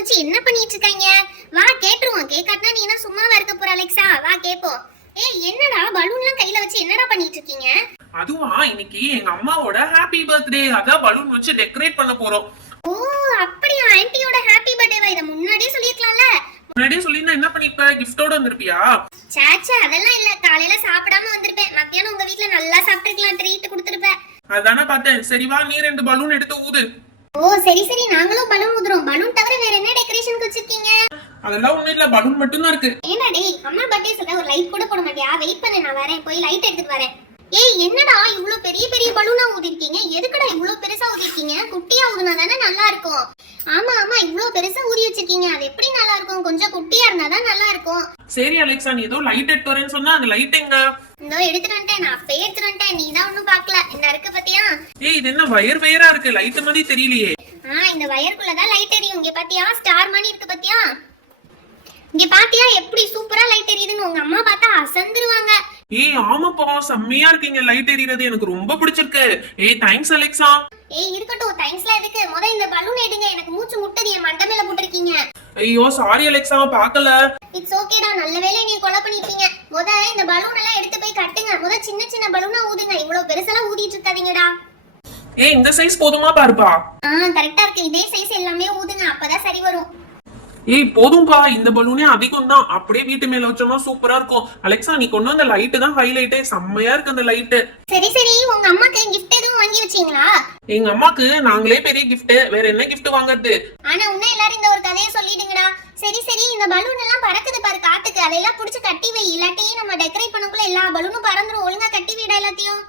வச்சு என்ன பண்ணிட்டு இருக்காங்க? வா கேட்டுருவோம். கேட்காட்டினா நீ என்ன சும்மாவா இருக்க போற அலெக்சா? வா கேப்போம். ஏய் என்னடா பலூன்லாம் கையில வச்சு என்னடா பண்ணிட்டு இருக்கீங்க? அதுவா, இன்னைக்கு எங்க அம்மாவோட ஹாப்பி பர்த்டே, அதான் பலூன் வச்சு டெக்கரேட் பண்ண போறோம். ஓ அப்படியா? ஆன்ட்டியோட ஹாப்பி பர்த்டேவா? இத முன்னாடியே சொல்லிருக்கலாம்ல. முன்னாடியே சொல்லினா என்ன பண்ணிருப்ப? கிஃப்டோட வந்திருப்பியா? சாச்சா அதெல்லாம் இல்ல. காலையில சாப்பிடாம வந்திருப்பேன். மத்தியானம் உங்க வீட்ல நல்லா சாப்பிட்டுருக்கலாம். ட்ரீட் கொடுத்துருப்பேன். அதானே பார்த்தேன். சரி வா, நீ 2 பலூன் எடுத்து ஊது. ஓ சரி சரி, நாங்களும் பலூன் ஊதுறோம். பலூன் தவிர வேற என்ன டெக்கரேஷனுக்கு வச்சிருக்கீங்க? அதெல்லாம் ஒண்ணும் இல்ல, பலூன் மட்டும் தான் இருக்கு. ஏன்னா டேய், அம்மா பர்த்டே சொல்ற ஒரு லைட் கூட போட மாட்டியா? வெயிட் பண்ணு, நான் வரேன். போய் லைட் எடுத்துட்டு வரேன். ஏய் என்னடா இவ்ளோ பெரிய பெரிய பலூனா ஊதிருக்கீங்க? எதுக்குடா இவ்ளோ பெருசா ஊதிருக்கீங்க? குட்டியா ஊதுனா தானே நல்லா இருக்கும். ஆமா ஆமா, இவ்ளோ பெருசா ஊதி வச்சிருக்கீங்க. அது எப்படி நல்லா இருக்கும்? கொஞ்சம் குட்டியா இருந்தா தான் நல்லா இருக்கும். சரி அலெக்சா, நீ ஏதோ லைட் எடுத்து வரேன்னு சொன்னா, அந்த லைட் எங்க? இதோ எடுத்துட்டு வந்துட்டேன். நான் அப்பயே எடுத்துட்டு வந்துட்டேன். நீ தான் ஒண்ணும் பார்க்கல. இந்த இருக்கு பாத்தியா? ஏய் இது என்ன வயர் வயரா இருக்கு? லைட் மாதிரி தெரியலையே. இந்த வயருக்குள்ள தான் லைட் எரியும். இங்க பாத்தியா? ஸ்டார் மாதிரி இருக்கு பாத்தியா? இங்க பாத்தியா எப்படி சூப்பரா லைட் எரியுதுன்னு? உங்க அம்மா பார்த்தா அசந்துருவாங்க. ஏய் ஆமாப்பா, செம்மையா இருக்கீங்க. லைட் எரியறது எனக்கு ரொம்ப பிடிச்சிருக்கு. ஏய் தேங்க்ஸ் அலெக்சா. ஏய் இருக்கட்டும், தேங்க்ஸ்லாம் எதுக்கு? முதல்ல இந்த பலூன் எடுங்க. எனக்கு மூச்சு முட்டது. என் மண்டை மேல போட்டுருக்கீங்க. ஐயோ சாரி அலெக்சா, பார்க்கல. இட்ஸ் ஓகேடா, நல்ல வேளை நீ கொலை பண்ணிட்டீங்க. முதல்ல இந்த பலூன் எல்லாம் எடுத்து போய் கட்டுங்க. முதல்ல சின்ன சின்ன பலூனா ஊதுங்க. இவ்வளவு பெருசெல்லாம் ஊதிட்டு இருக்காதீங்கடா. ஏய் இந்த சைஸ் போதுமா பாருப்பா? கரெக்டா இருக்கு. இதே சைஸ் எல்லாமே ஊதுங்க, அப்பதான் சரி வரும். ஏய் போதும்பா, இந்த பலூனே அதிகம் தான். அப்படியே வீட்டு மேல வச்சோம்னா சூப்பரா இருக்கும். அலெக்சா நீ கொண்டு வந்த லைட் தான் ஹைலைட்டே. செம்மையா இருக்கு அந்த லைட். சரி சரி, உங்க அம்மாக்கு gift எதுவும் வாங்கி வச்சீங்களா? எங்க அம்மாக்கு நாங்களே பெரிய gift. வேற என்ன gift வாங்குறது? ஆனா உன்ன எல்லாரும் இந்த ஒரு கதையை சொல்லிடுங்கடா. சரி சரி, இந்த பலூன் எல்லாம் பறக்குது பாரு காத்துக்கு. அதெல்லாம் புடிச்சு கட்டி வை. இல்லாட்டி நம்ம டெக்கரேட் பண்ணக்குள்ள எல்லா பலூனும் பறந்துரும். ஒழுங்கா கட்டி வைடா எல்லாத்தையும்.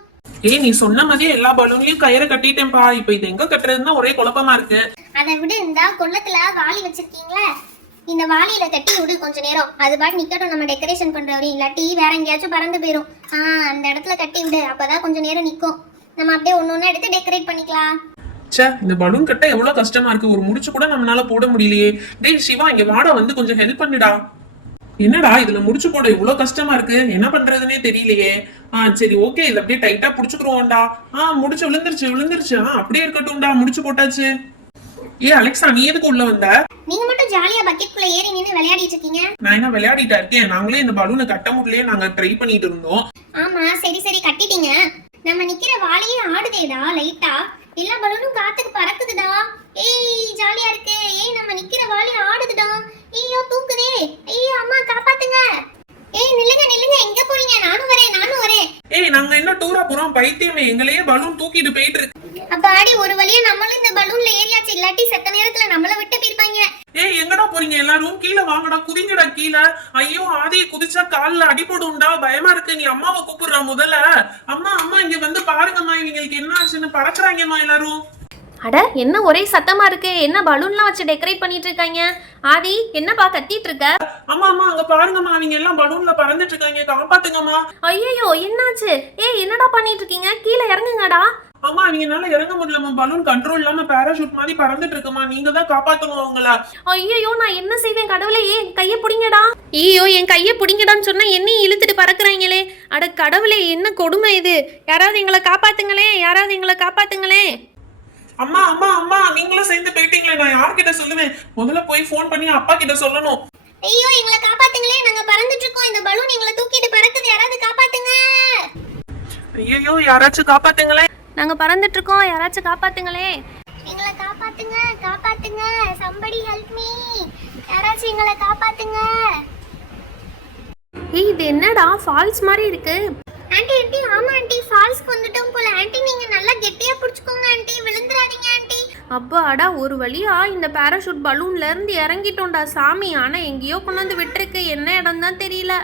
ஏய் நீ சொன்ன மாதிரியே எல்லா பலூன்லயும் கயிறை கட்டிட்டேன்பா. இப்ப இது எங்க கட்டுறதுன்னா ஒரே குழப்பமா இருக்கு. அதை விடு, இந்த கொள்ளத்துல வாளி வச்சிருக்கீங்களா? இந்த வாளியில கட்டி விடு கொஞ்ச நேரம். அது பாட்டு நிக்கட்டும், நம்ம டெக்கரேஷன் பண்றவரையும். இல்லாட்டி வேற எங்கேயாச்சும் பறந்து போயிரும். அந்த இடத்துல கட்டி விடு, அப்பதான் கொஞ்ச நேரம் நிக்கும். நம்ம அப்படியே ஒன்னொன்னு எடுத்து டெக்கரேட் பண்ணிக்கலாம். ச்சே, இந்த பலூன் கட்ட எவ்வளவு கஷ்டமா இருக்கு. ஒரு முடிச்சு கூட நம்மளால போட முடியலையே. டேய் சிவா, இங்க வாடா, வந்து கொஞ்சம் ஹெல்ப் பண்ணுடா. என்னடா இதுல முடிச்சு போட இவ்வளவு கஷ்டமா இருக்கு? என்ன பண்றதுன்னே தெரியலையே. சரி ஓகே, இது அப்படியே டைட்டா புடிச்சுக்குருவோம்டா. முடிச்சு விழுந்துருச்சு. அப்படியே இருக்கட்டும்டா, முடிச்சு போட்டாச்சு. ஏ அலெக்சா, நீ எதுக்கு உள்ள வந்த? நீங்க மட்டும் ஜாலியா பக்கெட்குள்ள ஏறி நின்னு விளையாடிட்டு இருக்கீங்க. நான் என்ன விளையாடிட்டா இருக்கேன்? நாங்களே இந்த பலூனை கட்ட முடியலையே, நாங்க ட்ரை பண்ணிட்டு இருந்தோம். ஆமா சரி சரி, கட்டிட்டீங்க. நம்ம நிக்கிற வாளியே ஆடுதேடா லைட்டா. எல்லா பலூனும் காத்துக்கு பறக்குதுடா. ஏய் ஜாலியா இருக்கு. ஏய் நம்ம நிக்கிற வாளி ஆடுதுடா. ஐயோ தூக்குதே. ஐயோ அம்மா காப்பாத்துங்க. ஏய் நில்லுங்க நில்லுங்க, எங்க போறீங்க? நானும் வரேன். ஏய் நாங்க என்ன டூரா போறோம்? பைத்தியமே, எங்களையே பலூன் தூக்கிட்டு போயிட்டு இருக்கு. அப்பாடி, ஒரு வழியா நம்மளும் இந்த பலூன்ல ஏறியாச்சு. இல்லாட்டி செத்த நேரத்துல நம்மள விட்டு போயிருப்பாங்க. ஏய் எங்கடா போறீங்க எல்லாரும்? கீழே வாங்கடா, குதிங்கடா கீழே. ஐயோ ஆதியை குதிச்சா கால்ல அடிபடும்டா, பயமா இருக்கு. நீ அம்மாவை கூப்பிடுறா முதல்ல. அம்மா இங்க வந்து பாருங்கம்மா, இவங்களுக்கு என்ன ஆச்சுன்னு. பறக்குறாங்கம்மா எல்லாரும். அட என்ன ஒரே சத்தமா இருக்கு? என்ன பலூன்லாம் வச்சு டெக்கரேட் பண்ணிட்டு இருக்காங்க? ஆதி என்னப்பா கத்திட்டு இருக்க? அம்மா அங்க பாருங்கம்மா, அவங்க எல்லாம் பலூன்ல பறந்துட்டு இருக்காங்க. காப்பாத்துங்கம்மா. ஐயோ என்னாச்சு? என்னடா பண்ணிட்டு இருக்கீங்க? கீழே இறங்குங்கடா. அம்மா அவங்கனால இறங்க முடியலம்மா. பலூன் கண்ட்ரோல் இல்லாம பேராஷூட் மாதிரி பறந்துட்டு இருக்குமா. நீங்க தான் காப்பாத்தணும் அவங்கள. ஐயோ நான் என்ன செய்வேன் கடவுளே? கைய புடிங்கடா. ஐயோ என் கைய புடிங்கடான்னு சொன்னா என்னையும் இழுத்துட்டு பறக்குறாங்களே. அட கடவுளே, என்ன கொடுமை இது? யாராவது எங்களை காப்பாத்துங்களே. அம்மா நீங்களும் சேர்ந்து போயிட்டீங்களே. நான் யார்கிட்ட சொல்லுவேன்? முதல்ல போய் போன் பண்ணி அப்பா கிட்ட சொல்லணும். ஐயோ எங்களை காப்பாத்துங்களே, நாங்க பறந்துட்டு இருக்கோம். இந்த பலூன் எங்களை தூக்கிட்டு பறக்குது. யாராவது காப்பாத்துங்க. ஐயோ யாராச்சும் காப்பாத்துங்களே. நாங்க பறந்துட்டு இருக்கோம், யாராச்சும் காப்பாத்துங்களே. எங்களை காப்பாத்துங்க. somebody help me. யாராச்சும் எங்களை காப்பாத்துங்க. இது என்னடா ஃபால்ஸ் மாதிரி இருக்கு? ஆண்டி ஆமா ஆண்டி, ஃபால்ஸ்க்கு வந்துட்டோம் போல. ஆண்டி நீங்க நல்லா கெட்டியா புடிச்சுக்கோங்க ஆண்டி, விழுந்துறாதீங்க ஆண்டி. அப்பாடா, ஒரு வழியா இந்த பாராஷூட் பலூன்ல இருந்து இறங்கிட்டோம்டா சாமி. ஆனா எங்கேயோ கொண்டாந்து விட்டுருக்கு. என்ன இடம் தான் தெரியல.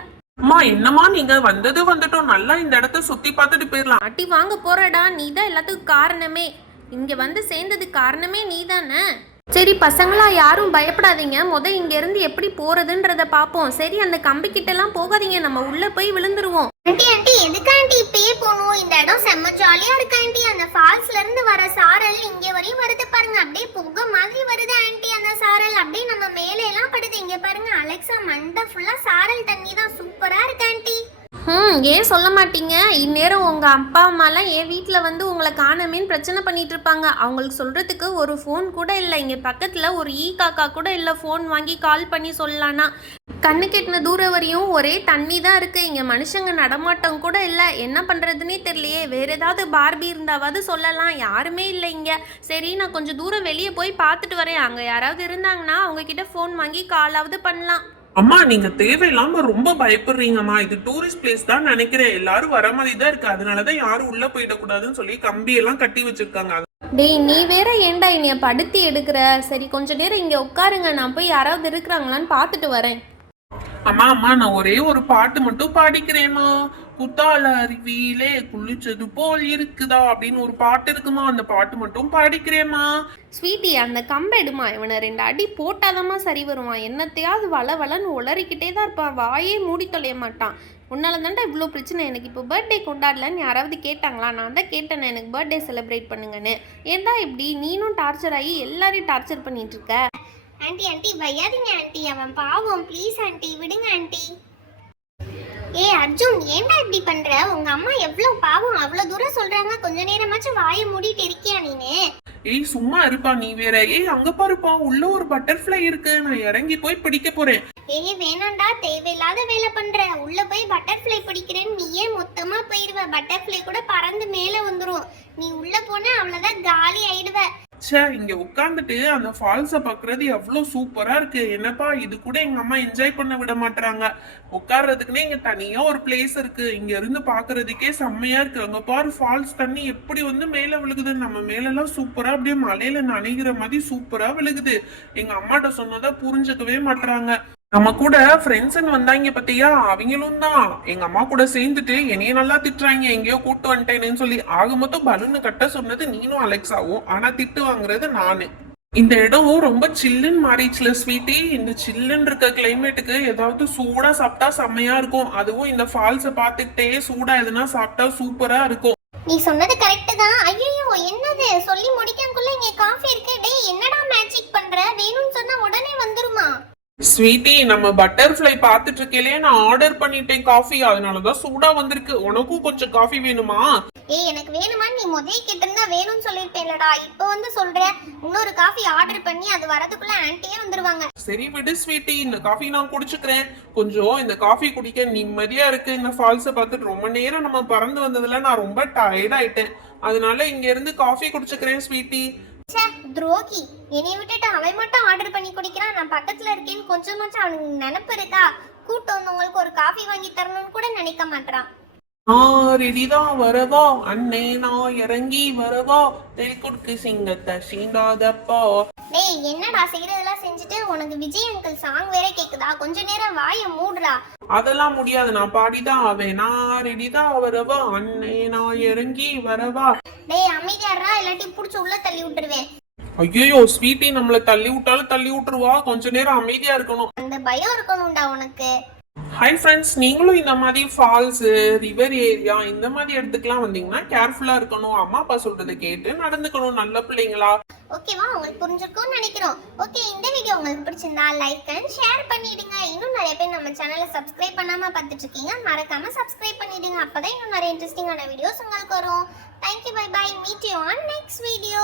அம்மா என்னம்மா, நீங்க வந்துட்டோம். நல்லா இந்த இடத்த சுத்தி பார்த்துட்டு போயிடலாம். அட்டி வாங்க போறடா, நீதான் எல்லாத்துக்கும் காரணமே. இங்க வந்து சேர்ந்ததுக்கு காரணமே நீதானே. சரி பசங்களா, யாரும் பயப்படாதீங்க. இங்க இருந்து எப்படி போறதுன்றத பாப்போம். சரி அந்த கம்பி கிட்ட எல்லாம் போகாதீங்க, நம்ம உள்ள போய் விழுந்துருவோம். ஆண்டி எதுக்கு ஆண்டி இப்பயே போகணும்? இந்த இடம் செம்ம ஜாலியா இருக்கு ஆண்டி. அந்த ஃபால்ஸ்ல இருந்து வர சாரல் இங்க வரையும் வருது பாருங்க. அப்படியே புகை மாதிரி வருது ஆண்டி. அந்த சாரல் அப்படியே நம்ம மேலே எல்லாம் படுது. இங்க பாருங்க அலெக்சா, மண்டை ஃபுல்லா சாரல் தண்ணி தான். சூப்பரா இருக்கு ஆண்டி. ஏன் சொல்ல மாட்டீங்க? இந்நேரம் உங்கள் அப்பா அம்மாலாம் என் வீட்டில் வந்து உங்களை காணமேன்னு பிரச்சனை பண்ணிட்டு இருப்பாங்க. அவங்களுக்கு சொல்கிறதுக்கு ஒரு ஃபோன் கூட இல்லை. இங்கே பக்கத்தில் ஒரு காக்கா கூட இல்லை ஃபோன் வாங்கி கால் பண்ணி சொல்லலான்னா. கண்ணு கெட்டின தூரம் வரையும் ஒரே தண்ணி தான் இருக்குது. இங்கே மனுஷங்க நடமாட்டம் கூட இல்லை. என்ன பண்ணுறதுனே தெரியலையே. வேறு ஏதாவது பார்பி இருந்தாவது சொல்லலாம். யாருமே இல்லை இங்கே. சரி, நான் கொஞ்சம் தூரம் வெளியே போய் பார்த்துட்டு வரேன். அங்கே யாராவது இருந்தாங்கன்னா அவங்கக்கிட்ட ஃபோன் வாங்கி காலாவது பண்ணலாம். அம்மா நீங்க தேவையில்லாம ரொம்ப பயப்படுறீங்கம்மா. இது டூரிஸ்ட் பிளேஸ் தான் நினைக்கிறேன். எல்லாரும் வர மாதிரி தான் இருக்கு. அதனாலதான் யாரும் உள்ள போயிடக்கூடாதுன்னு சொல்லி கம்பி எல்லாம் கட்டி வச்சிருக்காங்க. டேய், நீ வேற ஏன்டா என்னைய படுத்தி எடுக்கிற? சரி, கொஞ்ச நேரம் இங்கே உட்காருங்க. நான் போய் யாராவது இருக்கிறாங்களான்னு பார்த்துட்டு வரேன். அம்மா நான் ஒரே ஒரு பாட்டு மட்டும் பாடிக்கிறேம்மா. குத்தால அருவியிலே குளிச்சது போல் இருக்குதா அப்படின்னு ஒரு பாட்டு இருக்குமா, அந்த பாட்டு மட்டும் பாடிக்கிறேம்மா. ஸ்வீட்டி, அந்த கம்பெடுமா. இவனை 2 அடி போட்டாதம்மா சரி வருவான். என்னத்தையாவது வளன்னு உளறிக்கிட்டே தான் இருப்பான். வாயே மூடி தொலைய மாட்டான். உன்னால தாண்டா இவ்வளோ பிரச்சனை. எனக்கு இப்போ பர்த்டே கொண்டாடலன்னு யாராவது கேட்டாங்களா? நான் தான் கேட்டேன் எனக்கு பர்த்டே செலிப்ரேட் பண்ணுங்கன்னு. ஏன்டா இப்படி நீனும் டார்ச்சர் ஆகி எல்லாரையும் டார்ச்சர் பண்ணிட்டு இருக்க? ஆண்டி வையாதீங்க ஆண்டி, அவன் பாவம், ப்ளீஸ் ஆண்டி விடுங்க ஆண்டி. அர்ஜுன், ஏன்டா இப்படி பண்ற? உங்க அம்மா எவ்வளவு பாவம், அவ்வளவு தூரம் சொல்றாங்க, கொஞ்ச நேரமாச்சும் வாயை மூடிட்டு இருக்கியா நீனு? சும்மா இருப்பா நீ வேற. அங்க பாருப்பா, உள்ள ஒரு பட்டர்ஃப்ளை இருக்கு. நான் இறங்கி போய் பிடிக்க போறேன். வேணாண்டா, தேவையில்லாத வேலை பண்ற. உள்ள போய் பட்டர்ஃப்ளை பிடிக்கிறேன்னு நீயே மொத்தமா போயிருவ. பட்டர்ஃப்ளை கூட பறந்து மேல வந்துரும். நீ உள்ள போனா அவ்வளவுதான், காலி ஆயிடுவ. இங்க உட்காந்துட்டு அந்த ஃபால்ஸ பாக்குறது எவ்வளவு சூப்பரா இருக்கு. என்னப்பா இது கூட எங்க அம்மா என்ஜாய் பண்ண விட மாட்டாங்க. உட்கார்றதுக்குன்னே இங்க தனியா ஒரு பிளேஸ் இருக்கு. இங்க இருந்து பாக்குறதுக்கே செம்மையா இருக்கு. அங்க பாரு, ஃபால்ஸ் தண்ணி எப்படி வந்து மேல விழுகுது. நம்ம மேல எல்லாம் சூப்பரா அப்படியே மலையில நனைகிற மாதிரி சூப்பரா விழுகுது. எங்க அம்மாட்ட சொன்னதா புரிஞ்சுக்கவே மாட்டாங்க. நம்ம கூட ஃப்ரெண்ட்ஸ்ன்னு வந்தாங்க பத்தியா, அவங்களும் தான் எங்க அம்மா கூட சேர்ந்துட்டு என்னைய நல்லா திட்டுறாங்க. எங்கேயோ கூட்டு வந்துட்டேன்னு சொல்லி. ஆக மொத்தம் பலூன் கட்ட சொன்னது நீனும் அலெக்ஸாவும், ஆனா திட்டு வாங்குறது நானு. இந்த இடம் ரொம்ப சில்லுன்னு மாறிடுச்சுல ஸ்வீட்டி. இந்த சில்லுன்னு இருக்க கிளைமேட்டுக்கு ஏதாவது சூடா சாப்பிட்டா செம்மையா இருக்கும். அதுவும் இந்த ஃபால்ஸை பார்த்துக்கிட்டே சூடா எதுனா சாப்பிட்டா சூப்பரா இருக்கும். நீ சொன்னது கரெக்ட் தான். ஐயோ, என்னது சொல்லி முடிக்கக்குள்ள இங்க காஃபி இருக்கு. டேய், என்னடா மேஜிக் பண்ற? வேணும்னு சொன்னா உடனே வந்துருமா? ஸ்வீட்டி, நம்ம பட்டர்ஃப்ளை பார்த்துட்டு இருக்கலே, நான் ஆர்டர் பண்ணிட்டேன் காஃபி. அதனாலதான் சூடா வந்திருக்கு. உனக்கும் கொஞ்சம் காஃபி வேணுமா? எனக்கு வேணுமா? நீ முதல்ல கிட்ட இருந்தா வேணும்னு சொல்லிருப்பேன்லடா. இப்போ வந்து சொல்ற இன்னொரு காஃபி ஆர்டர் பண்ணி அது வரதுக்குள்ள ஆன்ட்டியே வந்துருவாங்க. சரி விடு ஸ்வீட்டி, இந்த காஃபி நான் குடிச்சுக்கிறேன். கொஞ்சம் இந்த காஃபி குடிக்க நிம்மதியா இருக்கு. இந்த ஃபால்ஸை பார்த்துட்டு ரொம்ப நேரம் நம்ம பறந்து வந்ததுல நான் ரொம்ப டயர்ட் ஆயிட்டேன். அதனால இங்க இருந்து காஃபி குடிச்சுக்கிறேன் ஸ்வீட்டி. துரோகி, என்னை விட்டுட்டு அவன் மட்டும் ஆர்டர் பண்ணி குடிக்கிறான். நான் பக்கத்துல இருக்கேன்னு கொஞ்சமாச்சும் அவனுக்கு நினைப்பு இருக்கா? கூட்டு வந்தவங்களுக்கு ஒரு காஃபி வாங்கி தரணும்னு கூட நினைக்க மாட்டான். ரெடிதான் வரவா அண்ணே, நான் இறங்கி வரவா, தெல் குடுக்கு சிங்கத்தை சீண்டாதப்பா. டேய், என்னடா செய்யறதெல்லாம் செஞ்சுட்டு உனக்கு விஜய் அங்கிள் சாங் வேற கேக்குதா? கொஞ்ச நேரம் வாய மூடுறா. அதெல்லாம் முடியாது, நான் பாடிதான் ஆவேன். நான் ரெடிதான் வரவா அண்ணே, நான் இறங்கி வரவா. டேய், அமைதியாடுறா, இல்லாட்டி புடிச்சு உள்ள தள்ளி விட்டுருவேன். ஐயோ ஸ்வீட்டி, நம்மள தள்ளி விட்டாலும் தள்ளி விட்டுருவா. கொஞ்ச நேரம் அமைதியா இருக்கணும். அந்த பயம் இருக்கணும்டா உனக்கு. ஹாய் ஃப்ரெண்ட்ஸ், நீங்களும் இந்த மாதிரி ஃபால்ஸ், ரிவர் ஏரியா இந்த மாதிரி இடத்துக்குலாம் வந்தீங்கன்னா கேர்ஃபுல்லா இருக்கணும். அம்மா அப்பா சொல்றதை கேட்டு நடந்துக்கணும். நல்ல பிள்ளைங்களா. ஓகேவா? உங்களுக்கு புரிஞ்சிருக்கும்னு நினைக்கிறோம். ஓகே, இந்த வீடியோ உங்களுக்கு பிடிச்சிருந்தா லைக் அண்ட் ஷேர் பண்ணிடுங்க. இன்னும் நிறைய பேர் நம்ம சேனலை சப்ஸ்கிரைப் பண்ணாம பார்த்துட்டு இருக்கீங்க. மறக்காம சப்ஸ்கிரைப் பண்ணிடுங்க. அப்பதான் இன்னும் நிறைய இன்ட்ரெஸ்டிங்கான வீடியோஸ் உங்களுக்கு வரும். Thank you, bye bye. Meet you on next video.